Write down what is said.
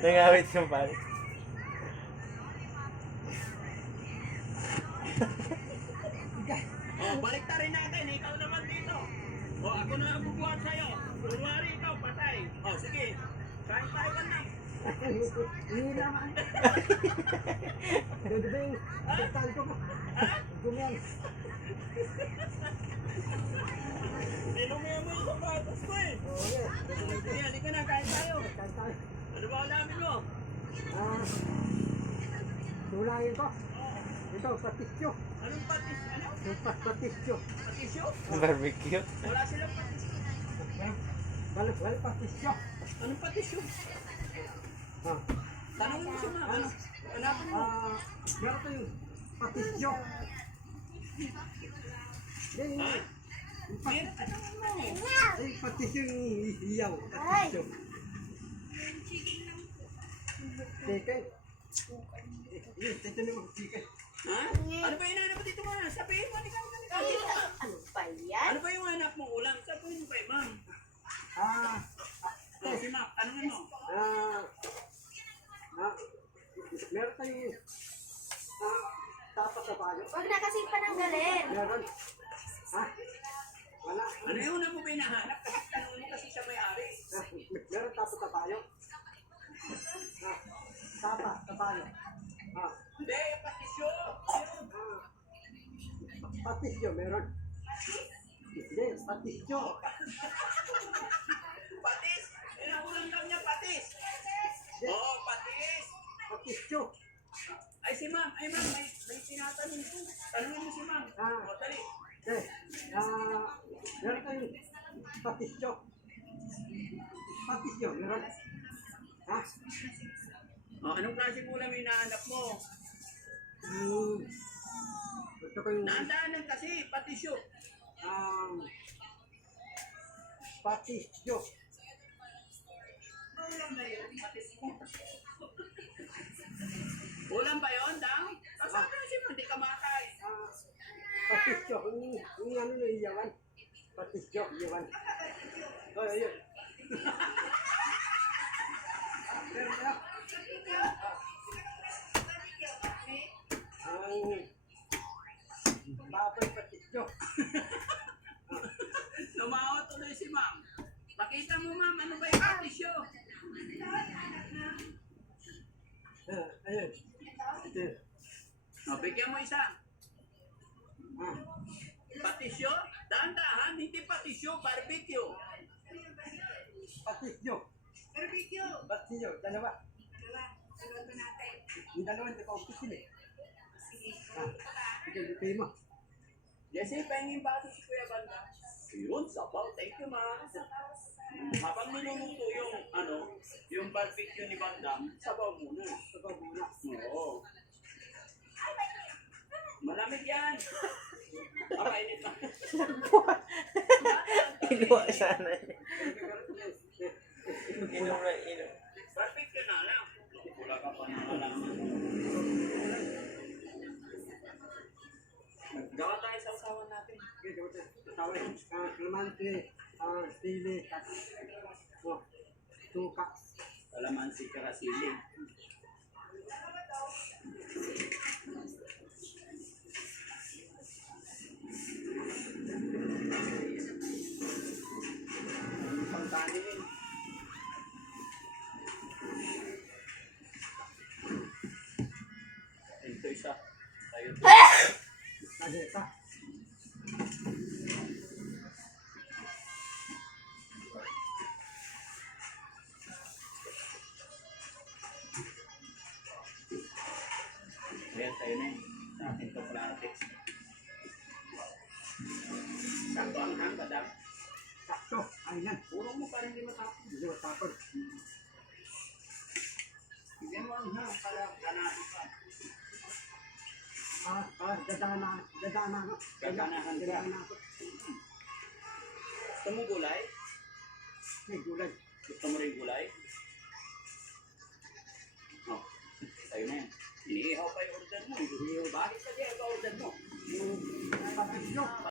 Nangawit yung pare. Oh, balik ta rin natin. Ikaw naman dito. Oh, ako na ang bubuhat sa'yo. Kunwari ikaw, patay. Oh, sige. Kain tayo ka na. Hindi naman. Dudubing. Pagkaan ko mo. Gumiyan. Nilumiya mo yung sapatos ko eh. Oo, yeah. Sige, halika na. Kain tayo. Pagkaan tayo. Ano ba alamin mo? Tulangin ko. Ito, patisyo. Anong patis? Ano? Patisyo. Patisyo? Barbecue. Wala silang patisyo. Balik patisyo. Anong patisyo? Tanong mo si mama. Ano? Hanapin mo. Meron tayong patisyo. Yung Meron ka tanong mo. patisyo yung iyaw. Patisyo. Chicken. Ito naman chicken. Ha? Ano ba yung hanap mo dito mga? Sabihin mo, ikaw. Ano ba yan? Ano ba yung hanap mong ulam? Sabihin mo kay ma'am. Oh, si ma'am, tanongin mo. Meron tayong tapas sa bayo. Huwag na kasing pananggalin. Meron. Wala. Ano yung una mo ba hinahanap? Kasi tanong mo kasi siya may-ari. Meron tapas sa bayo. Tapas sa bayo. Hindi, yung patisyo. Patisyo, meron. Hindi, patisyo. Patis. Yung ulam daw niya, patis. Oo, patis. Patisyo. Ay, si ma'am. Ay, ma'am, may tinatanong ko. Tanongin mo si ma'am. O, dali. Meron tayong patisyo. Patisyo, meron. Anong klaseng ulam yung hinahanap mo? Ito ko yung Naandaanan kasi, patisyo. patisyo. Ulam ba yun? Patisyo. Ulam ba yun, daw? Kasama na si ma'am, di ka makain. Patisyo, yung ano na iyawan. Patisyo, iyawan. Ayun. Meron kaya? Baboy patisyo. Lumawa tuloy si ma'am. Pakita mo ma'am, ano ba yung patisyo? Ayun. Ito. Bigyan mo isa. Patisyo? Dahan-dahan, hindi patisyo, barbecue. Patisyo. Barbecue. Patisyo, dalawa. Yung dalawa, hindi pa upisin eh. Ito mo. Jesse, pahingin ba si Kuya Banda? Yun, sabaw. Thank you, ma. Habang niluluto yung, yung barbecue ni Bandam, sabaw muna. Sabaw muna. Oo. Malamig yan. Mainit na. Inuwa sana. Inom na inom. Barbecue na lang. Wala ka pa na lang. Gawa tayo sa usawan natin. Kalamansi, sili, suka. Kalamansi karasili. Pagkanin. Ito isa. Tayo ito. Kadeta. Ayan, tayo na yun. Sa akin ito plates. Sakto ang hang, Badam. Sakto. Ayun. Puro mo para hindi matapon. Hindi mo tapon. Bigyan mo ang hang para ganado ka. Dadana. Gaganahan ka. Dadana ako. Gusto mo gulay? May gulay. Gusto mo rin gulay? Oh, tayo na yan. Iniihaw pa yung order mo. Bakit kasi ang order mo? Yung patisyo.